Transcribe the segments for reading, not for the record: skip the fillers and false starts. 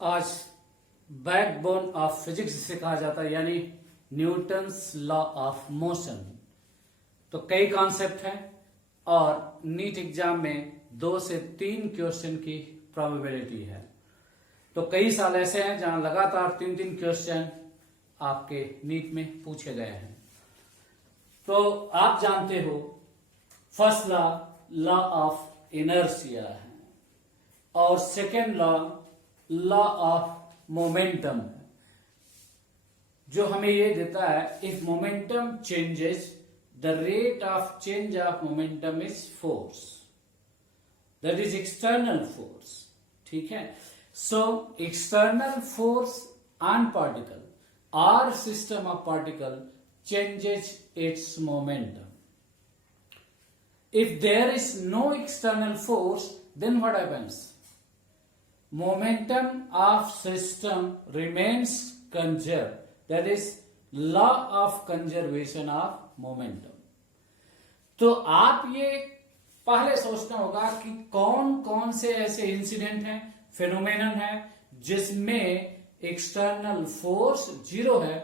आज backbone of physics जिसे कहा जाता है, यानी न्यूटन्स लॉ ऑफ मोशन। तो कई कॉन्सेप्ट हैं और नीट एग्जाम में 2 से 3 क्वेश्चन की प्रोबेबिलिटी है। तो कई साल ऐसे हैं जहां लगातार 3-3 क्वेश्चन आपके नीट में पूछे गए हैं। तो आप जानते हो first law law of inertia है और सेकेंड लॉ ऑफ मोमेंटम है, जो हमें ये देता है if momentum changes the rate of change of momentum is force, that is external force. ठीक है, so external force on particle और system of particle changes its momentum. If there is no external force, then what happens? Momentum of system remains conserved. That is law of conservation of momentum. तो आप ये पहले सोचना होगा कि कौन कौन से ऐसे इंसिडेंट हैं, फेनोमेनन है जिसमें एक्सटर्नल फोर्स 0 है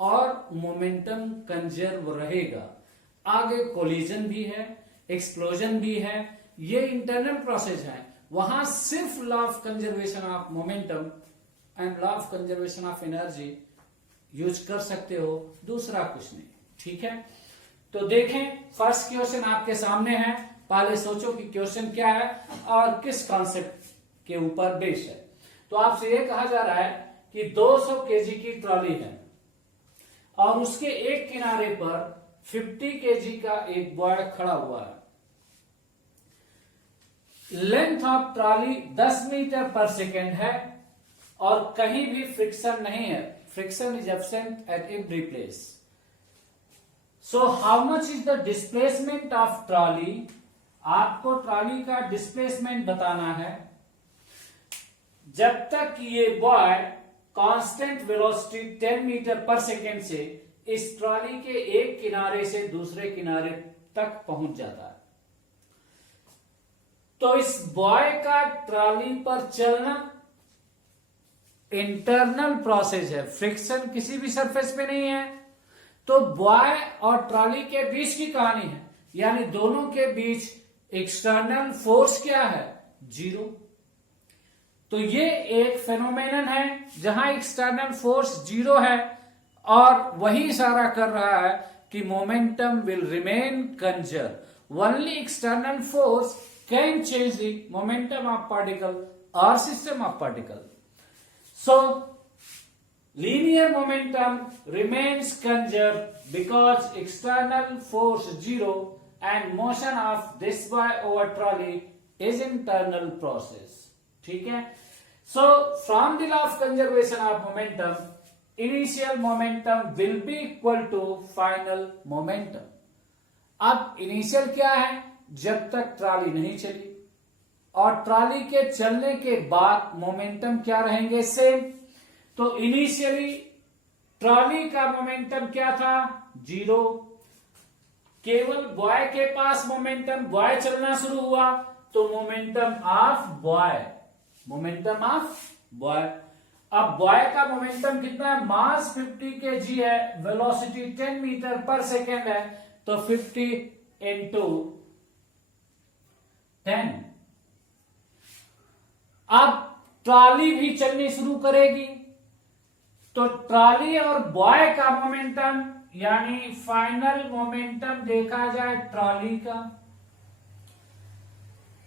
और मोमेंटम कंजर्व रहेगा। आगे कोलिजन भी है, एक्सप्लोजन भी है, ये इंटरनल प्रोसेस है। वहां सिर्फ law of conservation of momentum and law of conservation of energy use कर सकते हो, दूसरा कुछ नहीं। ठीक है, तो देखें फर्स्ट क्वेश्चन आपके सामने है। पहले सोचो कि क्वेश्चन क्या है और किस कॉन्सेप्ट के ऊपर बेस है। तो आपसे ये कहा जा रहा है कि 200 केजी की ट्रॉली है और उसके एक किनारे पर 50 केजी का एक बॉय खड़ा हुआ है। Length of trolley 10 metre per second है और कहीं भी फ्रिक्शन नहीं है, friction is absent at every place. So how much is the displacement of trolley? आपको ट्रॉली का डिस्प्लेसमेंट बताना है जब तक ये boy constant velocity 10 metre per second से इस ट्रॉली के एक किनारे से दूसरे किनारे तक पहुंच जाता है। तो इस बॉय का ट्रॉली पर चलना इंटरनल प्रोसेस है, फ्रिक्शन किसी भी सरफेस पे नहीं है। तो बॉय और ट्रॉली के बीच की कहानी है, यानी दोनों के बीच एक्सटर्नल फोर्स क्या है? 0। तो ये एक फेनोमेनन है जहां एक्सटर्नल फोर्स 0 है और वही इशारा कर रहा है कि momentum will remain conserve. Only external force can change the momentum of particle और system of particle. So linear momentum remains conserve because external force 0 and motion of this boy over trolley is internal process. ठीक है, so from the law of conservation of momentum, initial momentum will be equal to final momentum. अब initial क्या है? जब तक trolley नहीं चली, और ट्रॉली के चलने के बाद मोमेंटम क्या रहेंगे? सेम। तो इनिशियली ट्रॉली का मोमेंटम क्या था? 0। केवल बॉय के पास मोमेंटम, बॉय चलना शुरू हुआ तो momentum of boy, momentum of boy. अब बॉय का मोमेंटम कितना है? मास 50 kg है, वेलोसिटी 10 मीटर पर सेकेंड है, तो 50 इंटू 10। अब ट्रॉली भी चलनी शुरू करेगी, तो ट्रॉली और बॉय का मोमेंटम यानी फाइनल मोमेंटम देखा जाए ट्रॉली का,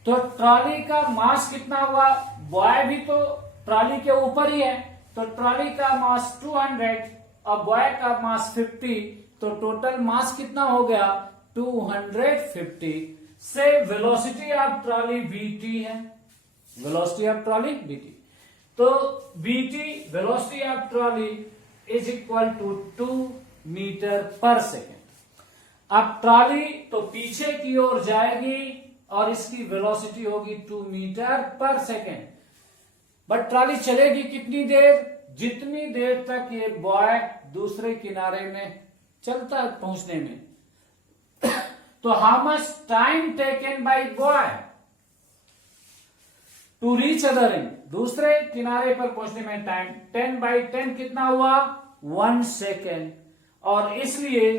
तो ट्रॉली का मास कितना हुआ? बॉय भी तो ट्रॉली के ऊपर ही है, तो ट्रॉली का मास 200 और बॉय का मास 50, तो टोटल मास कितना हो गया? 250 से वेलोसिटी ऑफ ट्रॉली vt है, वेलोसिटी ऑफ ट्रॉली vt। तो vt velocity of trolley is equal to 2 metre per second. अब ट्रॉली तो पीछे की ओर जाएगी और इसकी वेलोसिटी होगी 2 metre per second, but trolley चलेगी कितनी देर? जितनी देर तक ये बॉय दूसरे किनारे में चलता है पहुंचने में। तो how much time taken by boy to reach other end, दूसरे किनारे पर पहुंचने में टाइम 10/10 कितना हुआ 1 सेकेंड। और इसलिए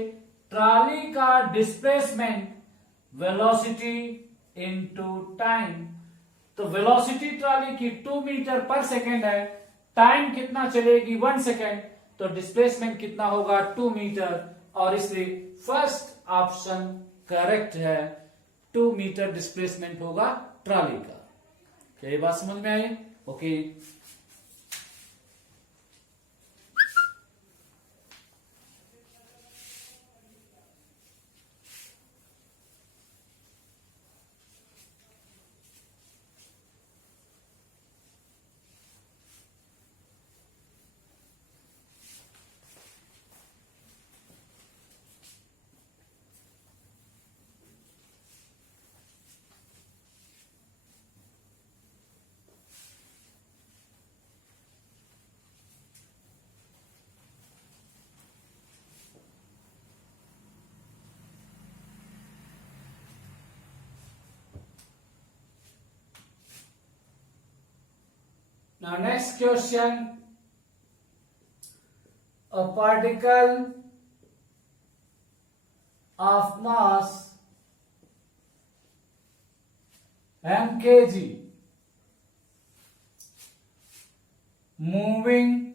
ट्रॉली का डिस्प्लेसमेंट वेलोसिटी इनटू टाइम, तो वेलोसिटी ट्रॉली की 2 मीटर पर सेकेंड है, टाइम कितना चलेगी 1 सेकेंड, तो डिस्प्लेसमेंट कितना होगा 2 मीटर, और इसलिए फर्स्ट ऑप्शन करेक्ट है, 2 मीटर डिस्प्लेसमेंट होगा ट्रॉली का। क्या ये बात समझ में आई? Okay. Now next question, a particle of mass mkg moving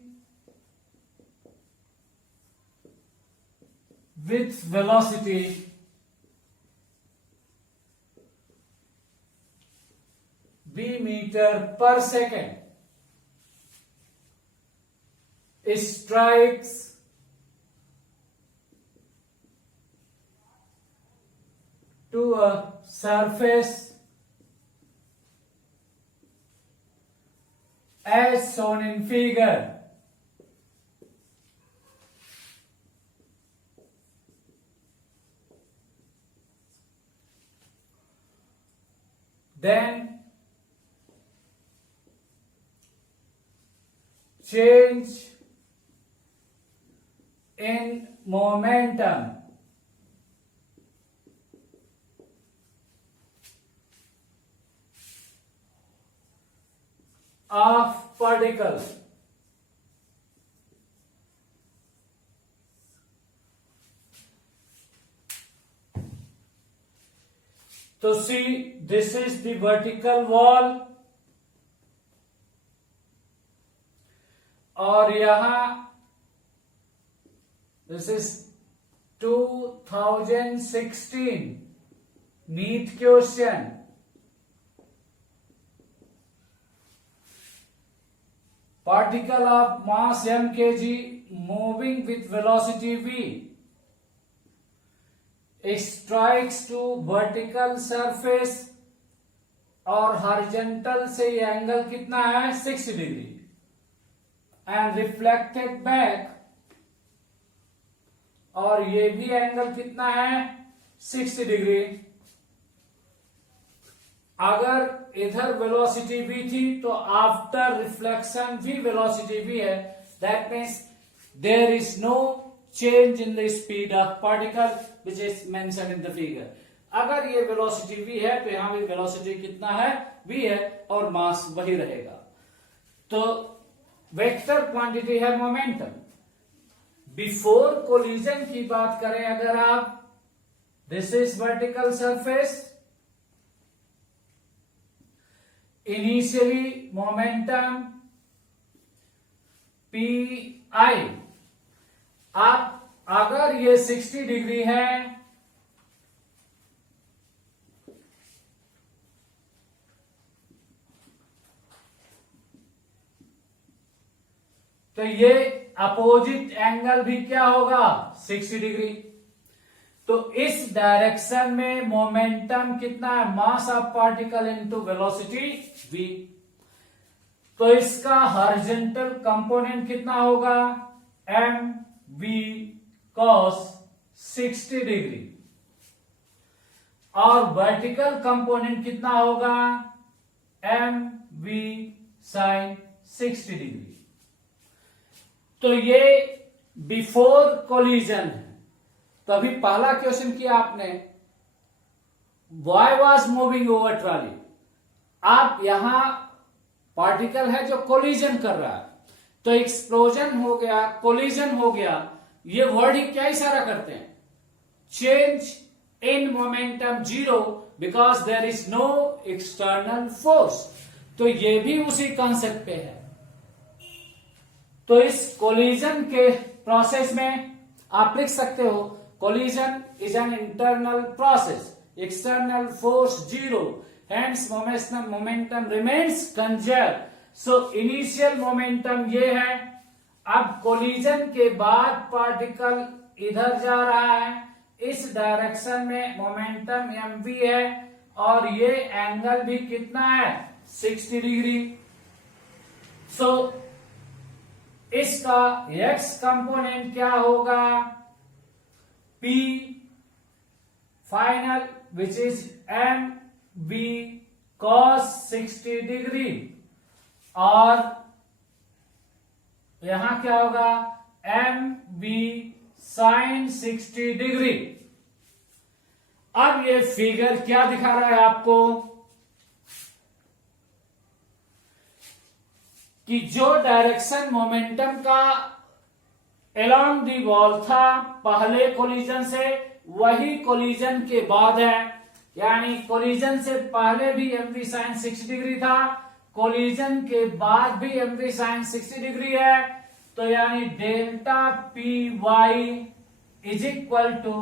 with velocity v meter per second strikes to a surface as shown in figure, then change in momentum of particle तो see, this is the vertical wall और यहां this is 2016 NEET question, particle of mass mkg moving with velocity v strikes to vertical surface और horizontal से ये angle कितना है 60 degree and reflected back और ये भी एंगल कितना है 60 डिग्री। अगर इधर वेलोसिटी v थी तो आफ्टर रिफ्लेक्शन भी वेलोसिटी v है, that means there is no change in the speed of particle which is mentioned in the figure. अगर ये वेलोसिटी v है तो यहां भी वेलोसिटी कितना है v है और मास वही रहेगा। तो वेक्टर क्वांटिटी है मोमेंटम। बिफोर कोलिजन की बात करें अगर आप, this is vertical surface, initially momentum pI, आप अगर ये 60 डिग्री है तो ये अपोजिट एंगल भी क्या होगा 60 डिग्री। तो इस डायरेक्शन में मोमेंटम कितना है, mass of particle into velocity v। तो इसका हॉरिजॉन्टल कंपोनेंट कितना होगा m v cos 60 डिग्री और वर्टिकल कंपोनेंट कितना होगा m v sin 60 डिग्री। तो ये बिफोर कोलिजन है। तो अभी पहला क्वेश्चन किया आपने, boy was moving over trolley. आप यहां पार्टिकल है जो कोलिजन कर रहा है। तो एक्सप्लोजन हो गया, कोलिजन हो गया, ये वर्ड ही क्या इशारा करते हैं? Change in momentum zero because there is no external force. तो ये भी उसी कॉन्सेप्ट पे है। तो इस कोलिजन के प्रोसेस में आप लिख सकते हो, collision is an internal process, external force zero, hence momentum remains conserved. So initial momentum ये है। अब कोलिजन के बाद पार्टिकल इधर जा रहा है, इस डायरेक्शन में मोमेंटम mv है और ये एंगल भी कितना है? 60 डिग्री। सो इसका x कंपोनेंट क्या होगा? p final which is mv cos 60 degree, और यहां क्या होगा? mv sin 60 degree. अब ये फिगर क्या दिखा रहा है आपको? कि जो डायरेक्शन मोमेंटम का अलोंग दी वॉल था पहले कोलिजन से, वही कोलिजन के बाद है। यानी कोलिजन से पहले भी mv sin 60 डिग्री था, कोलिजन के बाद भी mv sin 60 डिग्री है। तो यानी delta p y is equal to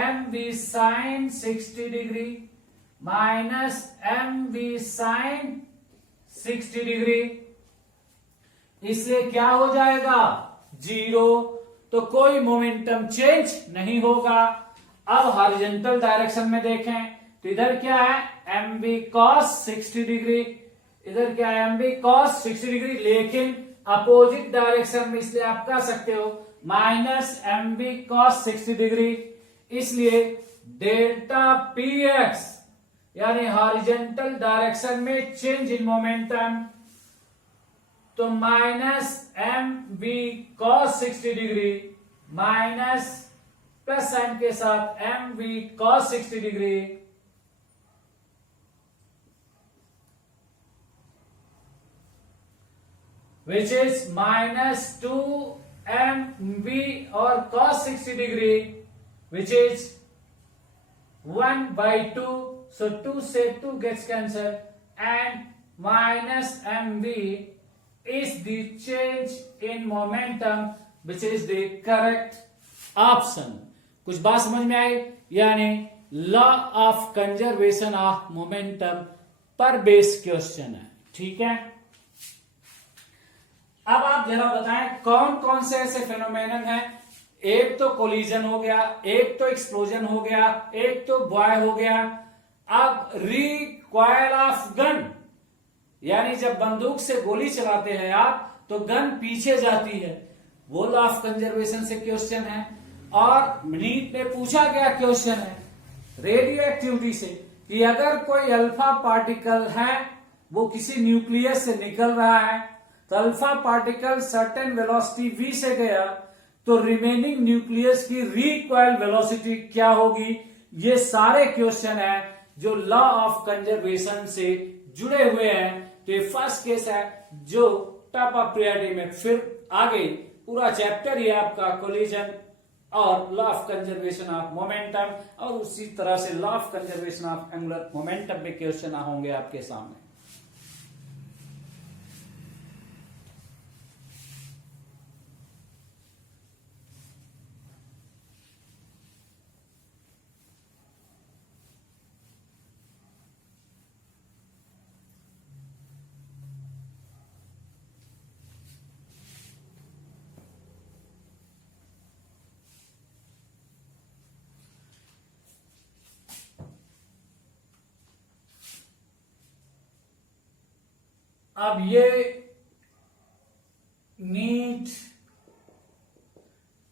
mv sin 60 degree minus mv sin 60 degree. इससे क्या हो जाएगा? जीरो। तो कोई मोमेंटम चेंज नहीं होगा। अब हॉरिजॉन्टल डायरेक्शन में देखें तो इधर क्या है? mv cos 60 डिग्री, इधर क्या है? mv cos 60 डिग्री, लेकिन अपोजिट डायरेक्शन में, इसलिए आप कह सकते हो माइनस mv cos 60 डिग्री। इसलिए डेल्टा px यानी हॉरिजॉन्टल डायरेक्शन में चेंज इन मोमेंटम, तो minus mv cos 60 degree minus plus sign के साथ mv cos 60 degree which is minus 2mv और cos 60 degree which is 1/2, so 2 से 2 gets cancelled and minus mv is the change in momentum which is the correct option. कुछ बात समझ में आई? यानी law of conservation of momentum पर base question है। ठीक है, अब आप जरा बताएं कौन कौन से ऐसे फेनोमेनन हैं? एक तो कोलिजन हो गया, एक तो एक्सप्लोजन हो गया, एक तो बॉय हो गया। अब रिकॉइल ऑफ गन, यानी जब बंदूक से गोली चलाते हैं आप तो गन पीछे जाती है, वो लॉ ऑफ कंजर्वेशन से क्वेश्चन है। और नीट में पूछा गया क्वेश्चन है रेडियो एक्टिविटी से कि अगर कोई अल्फा पार्टिकल है वो किसी न्यूक्लियस से निकल रहा है, तो alpha particle certain velocity v से गया तो रिमेनिंग न्यूक्लियस की रिकॉइल वेलोसिटी क्या होगी? ये सारे क्वेश्चन है जो लॉ ऑफ कंजर्वेशन से जुड़े हुए हैं। तो ये फर्स्ट केस है जो टॉप ऑफ प्रायोरिटी में। फिर आगे पूरा चैप्टर ही आपका कोलिजन और law of conservation of momentum, और उसी तरह से law of conservation of angular momentum पे क्वेश्चन होंगे आपके सामने। अब ये नीट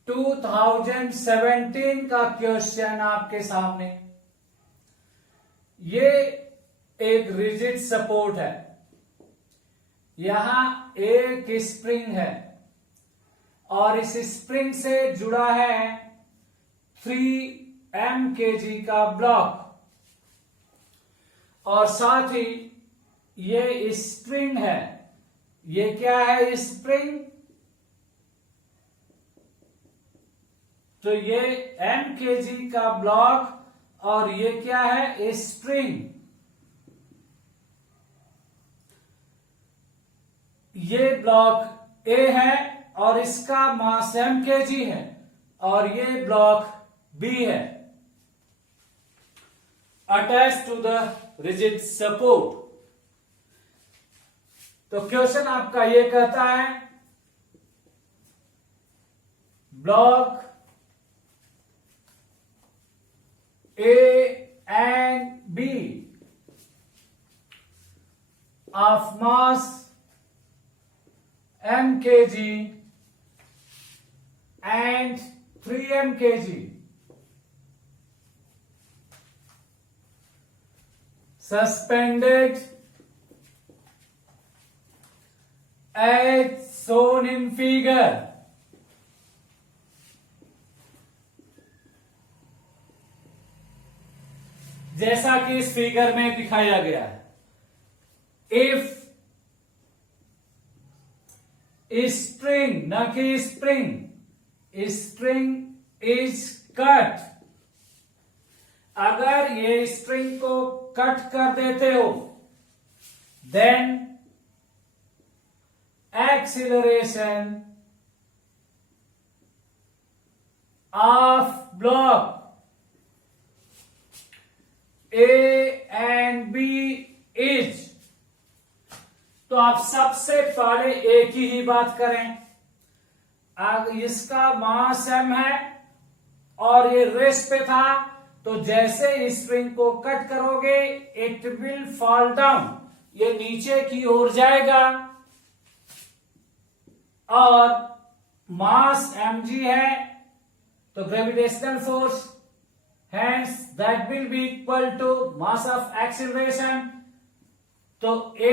2017 का क्वेश्चन आपके सामने। ये एक रिजिड सपोर्ट है, यहां एक स्प्रिंग है और इस स्प्रिंग से जुड़ा है 3 mkg का ब्लॉक, और साथ ही ये स्प्रिंग है, ये क्या है स्प्रिंग, तो ये m kg का ब्लॉक और ये क्या है स्प्रिंग, ये ब्लॉक A है और इसका मास m kg है और ये ब्लॉक B है attach to the rigid support. तो क्वेश्चन आपका ये कहता है block A and B of mass m kg and 3m kg suspended as shown in figure। जैसा कि इस फिगर में दिखाया गया है, इफ स्प्रिंग, न कि स्प्रिंग, स्प्रिंग इज कट, अगर ये स्प्रिंग को कट कर देते हो then acceleration of block A and B is, तो आप सबसे पहले एक ही बात करें, अगर इसका मास m है और ये रेस्ट पे था, तो जैसे स्प्रिंग को कट करोगे इट विल फॉल डाउन, ये नीचे की ओर जाएगा और मास mg है तो gravitational force hence that will be equal to mass of acceleration, तो A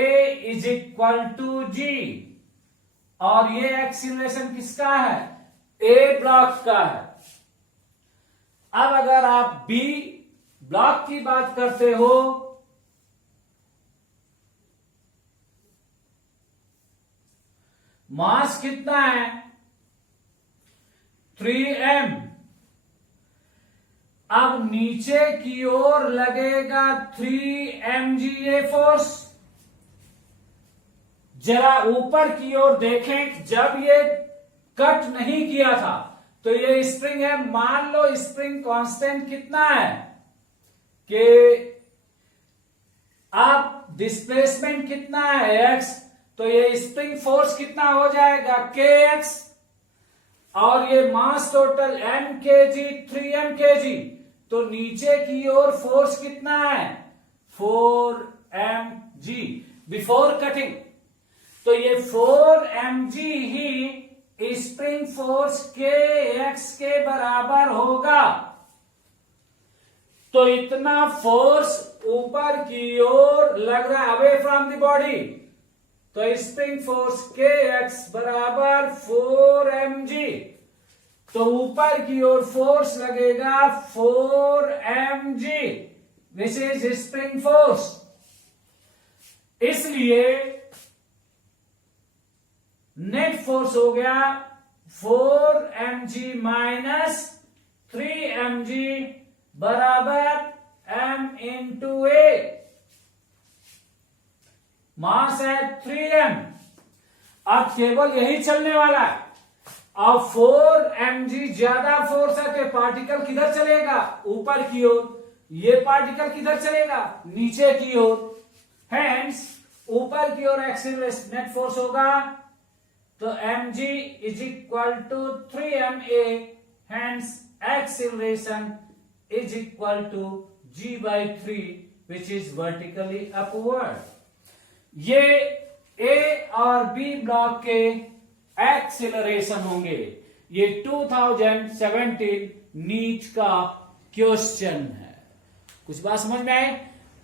is equal to G और ये एक्सीलरेशन किसका है, A ब्लॉक का है। अब अगर आप B ब्लॉक की बात करते हो मास कितना है 3m, अब नीचे की ओर लगेगा 3mg फोर्स। जरा ऊपर की ओर देखें, जब ये कट नहीं किया था तो ये स्प्रिंग है, मान लो स्प्रिंग कांस्टेंट कितना है कि अब डिस्प्लेसमेंट कितना है x, तो ये स्प्रिंग फोर्स कितना हो जाएगा kx और ये mass total m kg 3m kg, तो नीचे की ओर फोर्स कितना है 4mg बिफोर कटिंग, तो ये 4mg ही स्प्रिंग फोर्स kx के बराबर होगा। तो इतना फोर्स ऊपर की ओर लग रहा है अवे फ्रॉम द बॉडी, तो स्प्रिंग फोर्स kx बराबर 4mg, तो ऊपर की ओर फोर्स लगेगा 4mg which is spring force. इसलिए नेट फोर्स हो गया 4mg माइनस 3mg बराबर m इंटू ए, मास है 3m, अब केवल यही चलने वाला है। अब 4mg ज्यादा फोर्स है तो पार्टिकल किधर चलेगा ऊपर की ओर, ये पार्टिकल किधर चलेगा नीचे की ओर, हेंस ऊपर की ओर एक्सीलरेशन नेट फोर्स होगा तो mg is equal to 3ma, hence acceleration is equal to g by 3 which is vertically upward. ये A और B ब्लॉक के एक्सीलरेशन होंगे। ये 2017 नीट का क्वेश्चन है। कुछ बात समझ में आई?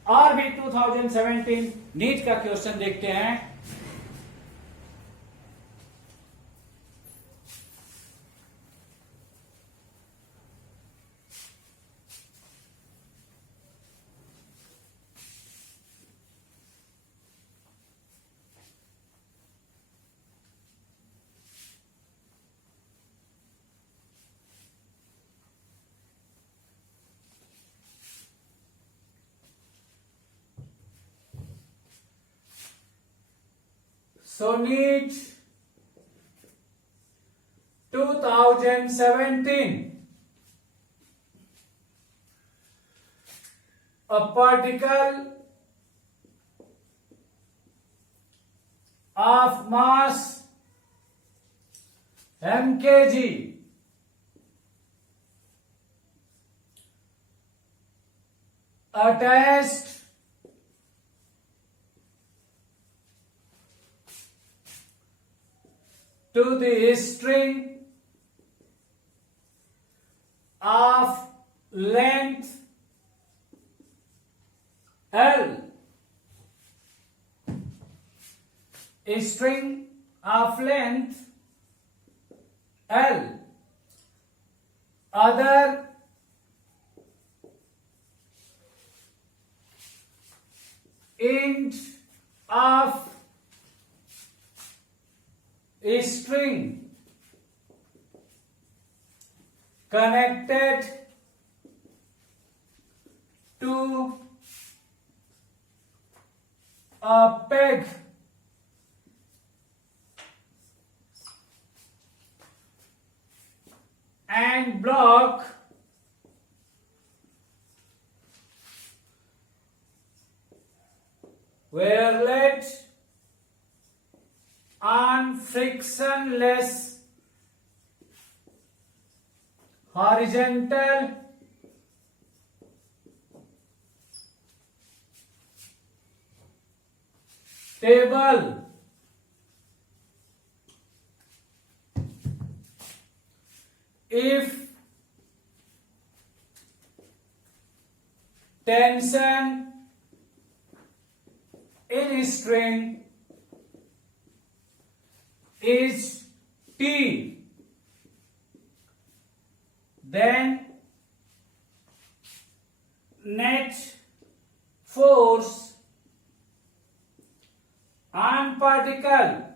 और भी 2017 नीट का क्वेश्चन देखते हैं। So NEET 2017, a particle of mass mkg attached to the string of length L, a string of length L, other end of a string connected to a peg and block were laid on frictionless horizontal table. If tension in string is T, then net force on particle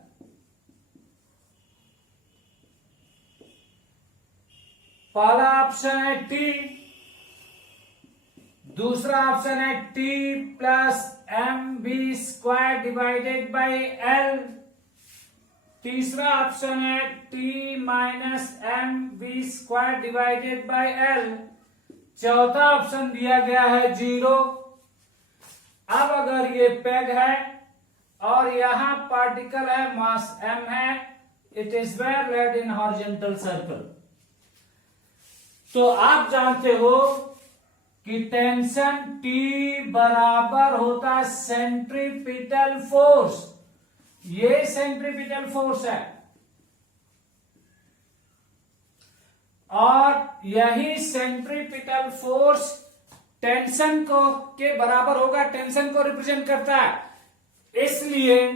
पहला option है T, दूसरा option है T plus m b square divided by l, तीसरा option है T minus m b square divided by l, चौथा option दिया गया है 0। अब अगर ये पेग है और यहां पार्टिकल है मास m है, it is whirled in horizontal circle. तो आप जानते हो कि टेंशन T बराबर होता है सेंट्रीपिटल फोर्स, ये सेंट्रीपिटल फोर्स है और यही सेंट्रीपिटल फोर्स टेंशन को के बराबर होगा, टेंशन को रिप्रेजेंट करता है, इसलिए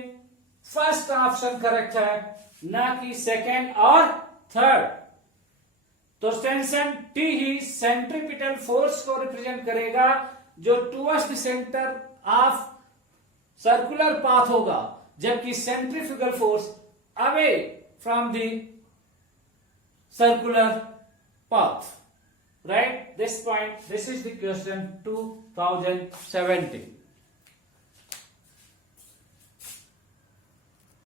फर्स्ट ऑप्शन करेक्ट है, ना कि सेकंड और थर्ड। तो टेंशन T ही सेंट्रीपिटल फोर्स को रिप्रेजेंट करेगा जो towards the centre of circular path होगा, जबकि centrifugal force away from the circular path. Right, this point, this is the question 2017।